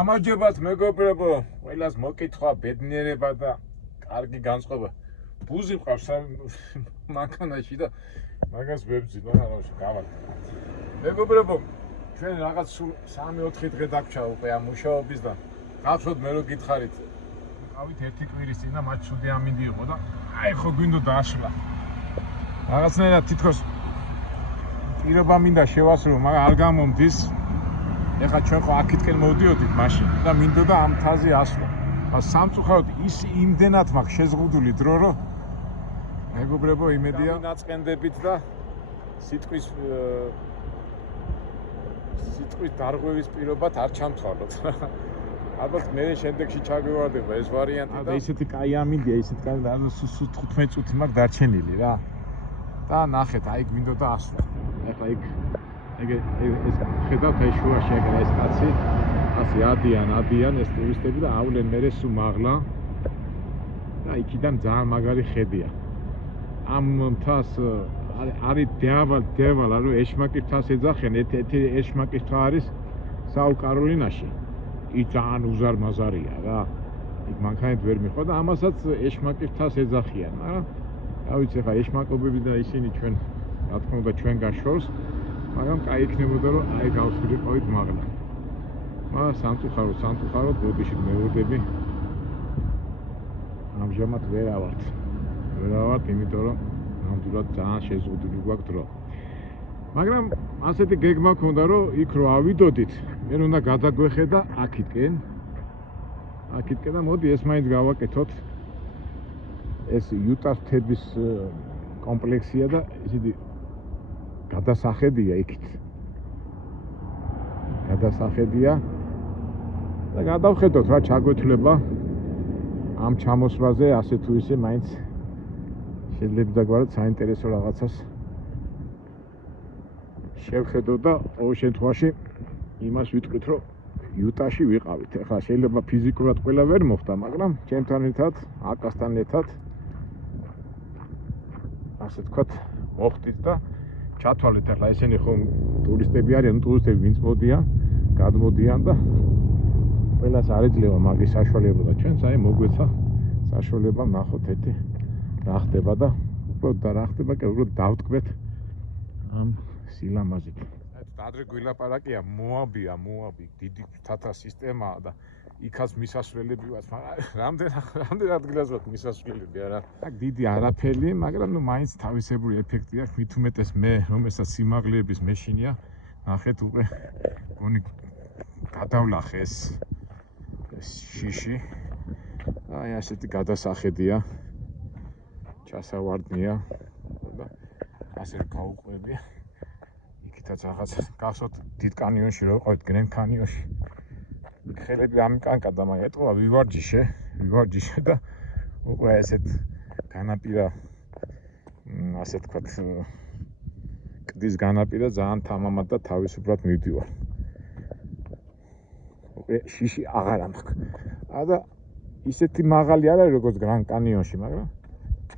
გამარჯობათ მეგობრებო, ყველას მოკითხვა, ბედნიერება და კარგი განწყობა. ბუზი მყავს მანქანაში და მაგას ვებძით, მაგრამ გავალ. მეგობრებო, ჩვენ რაღაც სულ 3-4 დღე დაგვრჩა უკვე ამ მუშაობის და გახსოვთ მე რო გითხარით. ავით ერთი კვირის წინ და მათ ცუდი ამინდი იყო და აი ხო გვინდოდა ასვლა. რაღაცნაირად თითქოს პირობა მინდა შევასრულო, მაგრამ არ გამომდის. ეხლა ჩვენ ხო აქეთკენ მოვდიოდით მაშინ და მინდოდა ამ თაზე ასვლა. სამწუხაროდ ის იმდენად მაქვს შეზღუდული დრო, რომ მეგობრებო, იმედია ნაწყენდებით და სიტყვის დარღვევის პირობად არ ჩამთვალოთ. ალბათ მე შემდეგში ჩაგვივარდება ეს ვარიანტი და ისეთი კაი ამინდია, ისეთი კაი და 15 წუთი მაქვს დარჩენილი რა. და ნახეთ, აი გვინდოდა ასვლა. ეხლა იქ ეს ხედავთ აი შუაში ეგ ეს კაცი ასე ადიან ეს ტურისტები და ავლენ მერე სულ მაღლა და იქიდან ძალიან მაგარი ხედია ამ მთას არის დევალ ანუ ეშმაკის მთას ეძახენ ერთ-ერთი ეშმაკის მთა არის საუკაროლინაში ის ძალიან უზარმაზარია რა იქ მანქანით ვერ მიხვა და ამასაც ეშმაკის მთას ეძახიან მაგრამ რა ვიცი ხა ეშმაკობები და ისინი ჩვენ რა თქმა უნდა ჩვენ გაშორს მაგრამ კაი იქნებოდა რომ აი გავსულიყავით მაღლა. მაგრამ სამწუხაროდ ბოდიში მევედები ამჟამად ვერავართ, იმიტომ რომ ნამდვილად ძალიან შეზღუდული გვაქვს დრო. მაგრამ ასეთი გეგმა მქონდა რომ იქ რო ავიდოდით, მე უნდა გადაგვეხედა აქეთკენ და მოდი ეს მაინც გავაკეთოთ. ეს იუტას მთების კომპლექსია და ისეთი გადასახედია იქით. და გადავხედოთ რა ჩაგვეთვლება ამ ჩამოსვლაზე ასე თუ ისე მაინც შეიძლება დაგვაროთ საინტერესო რაღაცას შევხედოთ და ყოველ შემთხვევაში იმას ვიტყვით რომ იუტაში ვიყავით. ეხლა შეიძლება ფიზიკურად ყველა ვერ მოხდა, მაგრამ ჩემთან ერთად, აკასთან ერთად ასე თქვათ მოხდით და ჩათვალეთ ახლა ესენი ხო ტურისტები არიან, ტურისტები ვინც მოდიან, გადმოდიან და ყველას არ ეძლევა მაგის საშუალება და ჩვენც აი მოგვეცა საშუალება ნახოთ ერთი რა ხდება და უბრალოდ დავტკბეთ ამ სილამაზით. ადრე გვილაპარაკია მოაბი, დიდი მთათა სისტემაა და იქაც მისასვლელები ვართ, მაგრამ რამდენ ადგილას ვართ მისასვლელები არა. აქ დიდი არაფერი, მაგრამ მაინც თავისებური ეფექტი აქვს, მით უმეტეს მე, რომელსაც სიმაღლეების მეშინია, ნახეთ უკვე გონი გადავლახე ეს შიში. აი ასეთი გადასახედია. ჩასავარდნია და ასე გავუყვები. იქითაც რაღაც გახსოვთ დიდ კანიონში რო ვიყავით, გრენ კანიონში. ხელები ამიკანკადა, მაგრამ ეტყობა ვივარჯიშე და უკვე ესეთ განაპირა ასე თქვათ კდის განაპირა ძალიან თამამად და თავისუფლად მივდივარ. უკვე შიში აღარ მაქვს. და ისეთი მაღალი არ არის როგორც გრან კანიონში, მაგრამ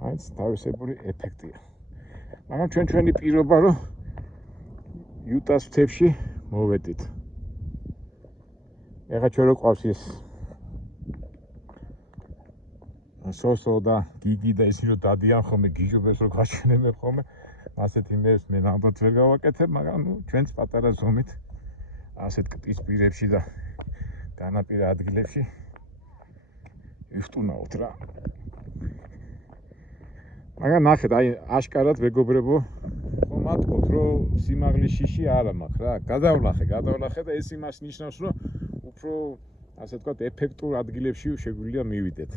მაინც თავისებური ეფექტია. მაგრამ ჩვენი პირობა რომ იუტას მთებში მოვედით. ეხლა ჩვენ რო ყავს ეს სოსო და გიგი და ისინი რო დადიან ხოლმე გიჟობებს რო გაჩვენებენ ხოლმე ასეთ იმებს მე ნამდვილად ვერ გავაკეთებ, მაგრამ ჩვენც პატარა ზომით ასეთ კტის პირებში და განაპირა ადგილებში ვიხტუნაოთ რა. მაგრამ ნახეთ, აი აშკარად მეგობრებო, ხომ მათქოთ რომ სიმაღლის შიში არა მაქვს რა. გადავლახე და ეს იმას ნიშნავს რომ უფრო ასე ვთქვათ ეფექტურ ადგილებში შეგვიძლია მივიდეთ.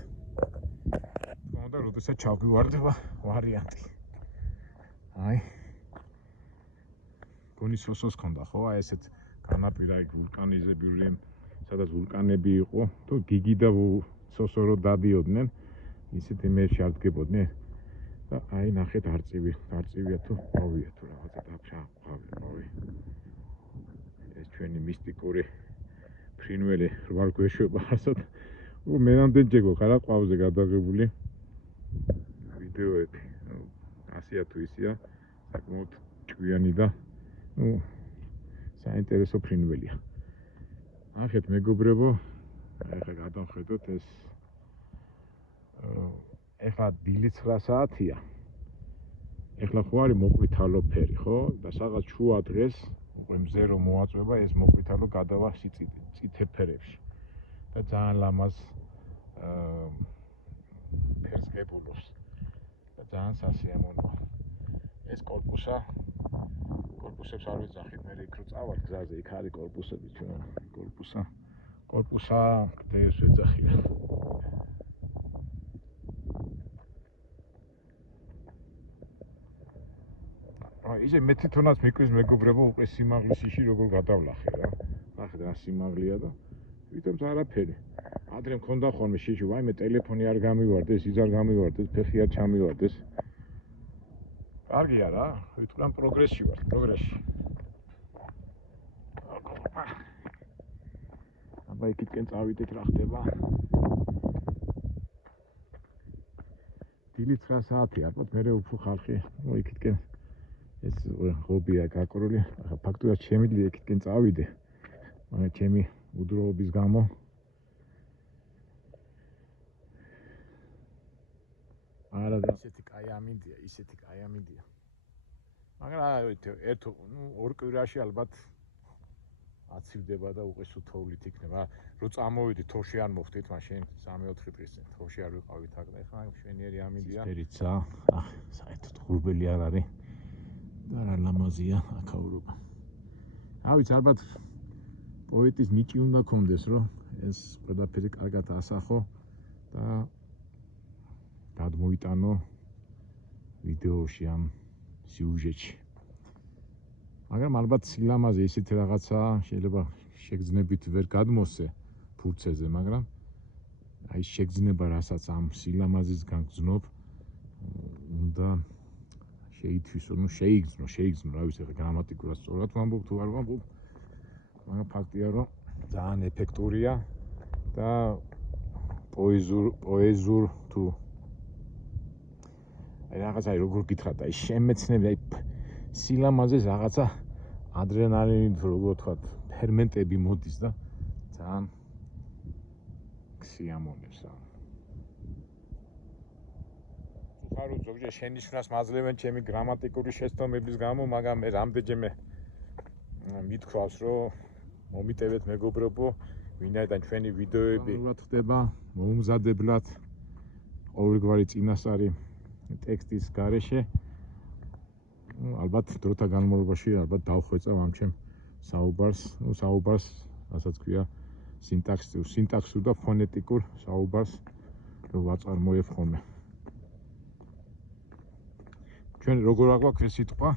თქმა უნდა, როდესაც ჩავგვივარდება ვარიანტი. აი გონი სოსოს ქონდა ხო? აი ესეთ განაპირა ვულკანიზებული, სადაც ვულკანები იყო, თუ გიგი და სოსო რო დადიოდნენ, ისეთ იმებში არ დგებოდნენ. და აი ნახეთ არწივია თუ ყავია თუ რაღაცა დაფშავი. ეს ჩვენი მისტიკური ფრინველი რვარ გვეშვება ასად. მე რამდენჯერ გვაქვს რა ყავზე გადაღებული ვიდეოები. ასია თუ ისია, საკმაოდ ჭკვიანი და საინტერესო ფრინველია. ნახეთ მეგობრებო, ეხლა გადავხედოთ ეს ეხლა დილი 9 საათია. ეხლა ხო არის მოყვითალო ფერი, ხო? და რაღაც შუა დღეს, უკვე მზე რომ მოაწვება, ეს მოყვითალო გადავა წითელ ფერებში. და ძალიან ლამაზ ფერს გებულობს. და ძალიან სასიამოვნოა. ეს კორპუსებს არ ვიძახით, მე იქ რო წავალ გზაზე, იქ არის კორპუსები ჩვენ. კორპუსა გდებს ვეძახიან. ისე მე თვითონაც მიყვის მეგობრებო, უკვე სიმაღლის იში როგორ გადავლახე რა. ნახეთ რა სიმაღლეა და ვიტომც არაფერი. ადრე მქონდა ხოლმე შიში, ვაიმე ტელეფონი არ გამივარდეს, ის არ გამივარდეს, ფეხი არ ჩამივარდეს. კარგია რა, ვიტყვი პროგრესში ვარ, პროგრესში. აბა იქითკენ წავიდეთ რა ხდება. დილი 9 საათი, ალბათ მერე უფრო ხალხი, იქითკენ ეს ღობია გაკრული, ახლა ფაქტურად შემიძლია იქითკენ წავიდე. მაგრამ ჩემი უდროობის გამო არა ისეთი კაი ამინდია. მაგრამ ერთ ორ კვირაში ალბათ აცივდება და უკვე სუთოვლით იქნება. რო წამოვიდით თოში არ მოხდით, მაშინ 3-4 დღის წინ თოში არ ვიყავით აქ და ეხლა მშვენიერი ამინდია. ფერიცა, საერთოდ ღურბელი არ არის. და რა ლამაზია აქაურობა. რა ვიცი, ალბათ პოეტის ნიჭი უნდა გქონდეს, რომ ეს ყველაფერი კარგად ასახო და გადმოიტანო ვიდეოში ამ სიუჟეტში. მაგრამ ალბათ სილამაზე ისეთი რაღაცა შეიძლება შეგრძნებით ვერ გადმოსცე ფურცეზე, მაგრამ აი შეგრძნება, რასაც ამ სილამაზისგან გძნობ, უნდა შეითვისო, შეიგრძნო, რა ვიცი, ხა გრამატიკულად სწორად ვამბობ თუ არ ვამბობ, მაგრამ ფაქტია, რომ ძალიან ეფექტურია და პოეზურ თუ აი რაღაცა როგორ გითხრათ, აი შემეცნები, აი სილამაზეს რაღაცა ადრენალინით, როგორ ვთქვათ, ფერმენტები მოდის და ძალიან სიამოვნებს რა. ხარო ზოგჯერ შენიშვნას მაძლევენ ჩემი გრამატიკული შეცდომების გამო, მაგრამ მე რამდენჯერმე მithქვავს, რომ მომიტევეთ მეგობრებო, ვინაიდან ჩვენი ვიდეოები ხდება მოუმზადებლად ყოველგვარი წინასწარი ტექსტის გარეშე, ალბათ დროთა განმავლობაში ალბათ დავხვეწავ ამ ჩემ საუბარს, რასაც ქვია სინტაქსურ და ფონეტიკურ საუბარს, რომ ვაწარმოებ ხოლმე. ჩვენ როგორ აგვაქვს ეს სიტყვა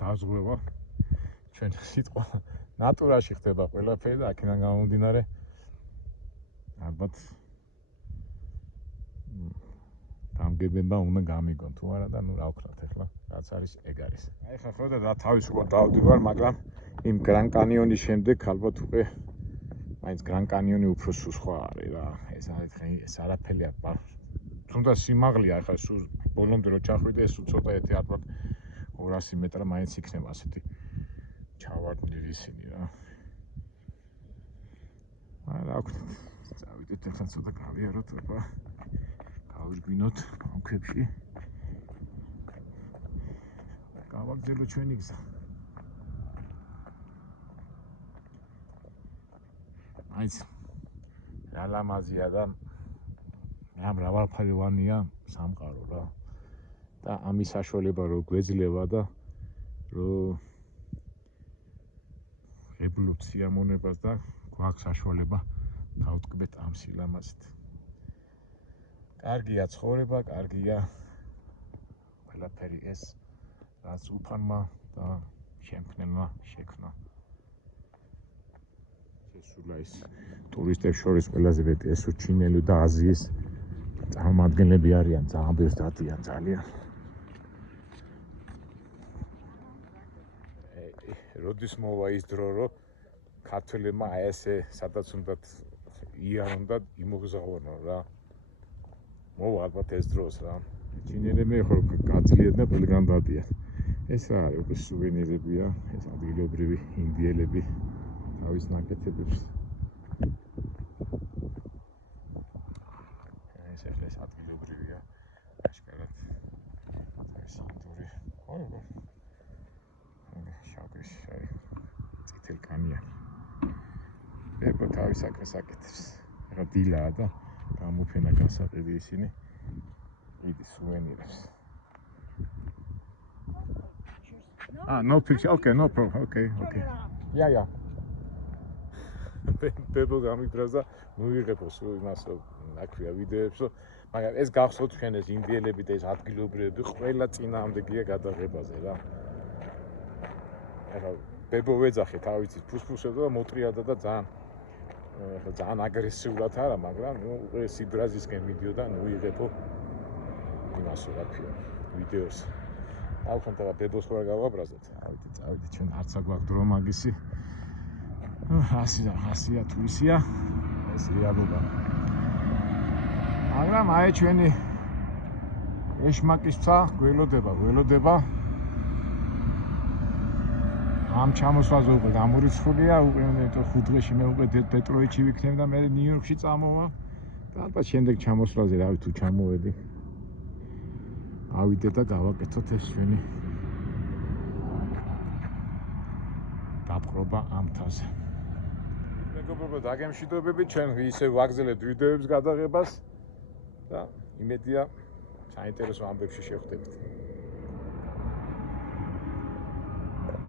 დაზღვევა, ჩვენ სიტყვა ნატურაში ხდება ყველაფერი და აქედან გამომდინარე ალბათ დამგებება უნდა გამიგონ თუ არა და ნუ რა ვქნათ ახლა რაც არის ეგ არის. აი ხა ხედავთ რა თავისუფლად დავდივარ, მაგრამ იმ გრან კანიონის შემდეგ ალბათ უკვე მაინც გრან კანიონი უფრო სხვა არის რა. ეს არის ეს არაფერი არ თუნდაც სიმაღლეა, ახლა სულ ბოლომდე რო ჩახვიდე, ეს ცოტა ერთი ალბათ 200 მეტრა მაინც იქნება ასეთი ჩავარდნილი ისინი რა. რა ვქნათ, წავიდეთ ახლა ცოტა გავიაროთ, აბა გავიგვინოთ ამ ქვებში. გავაგზავნო ჩვენი გზა. აიც რა ლამაზია და რა მრავალფეროვანია სამყარო რა. და ამის საშუალება რო გვეძლევა და რო ებლოთ სიამოვნებას და გვაქვს საშუალება დავტკბეთ ამ სილამაზით. კარგია ცხოვრება, კარგია ყველაფერი ეს, რაც უფალმა და შემქმნელმა შექმნა. შესულა ის ტურისტებს შორის ყველაზე მეტი ეს ჩინელი და აზიის წარმომადგენლები არიან, ძალიან ბევრს დადიან ძალიან. როდის მოვა ის დრო, რომ ქართველებმა ესე სადაც უნდათ იარონ და იმოგზავნო რა. მოვა ალბათ ეს დროს რა. ჩინელები ხო გაძლიერდნენ და ყველგან დადიან. ეს რა არის, უკვე სუვენირებია, ეს ადგილობრივი ინდიელები თავის ნაკეთებებს შავკრისი აი წითელკანია. ბებო თავის საქმეს აკეთებს. ეხლა დილაა და გამოფენა გასაყიდი ისინი. იდი სუვენირებს. No picture. Okay, no problem. Okay. Yeah. People გამიგრას და მოიღებო სულ იმას აქვია ვიდეოებსო, მაგრამ ეს გახსოვთ თქვენ ეს ინდიელები და ეს ადგილობრივები ყველა წინააღმდეგია გადაღებაზე რა. ეხლა ბებო ვეძახე თავიცით ფუსფუსებდა და მოტრიალდა და ძალიან აგრესიულად არა, მაგრამ ეს სიბრაზისკენ მიდიოდა, მოიღებო იმასო რა ქვია ვიდეოს. ავხანტა ბებოს ხوار გავაბრაზეთ. წავიდით ჩვენ არც აგვაქვს დრო მაგისი. 100 თუ ისია ეს რეალობა. მაგრამ აი ჩვენი ეშმაკის ცა გველოდება. ამ ჩამოსვლაზე უკვე გამორიცხულია, უკვე 5 დღეში მე უკვე დეტროიტში ვიქნებ და მე ნიუ-იორკში წამოვა. და ალბათ შემდეგ ჩამოსვლაზე რავი თუ ჩამოვედი. ავიდე და გავაკეთოთ ეს ჩვენი დაპყრობა ამთაზე. მეგობრებო, დაგემშვიდობებით, ჩვენ ისე ვაგრძელებთ ვიდეოების გადაღებას და იმედია საინტერესო ამბებში შევხვდებით.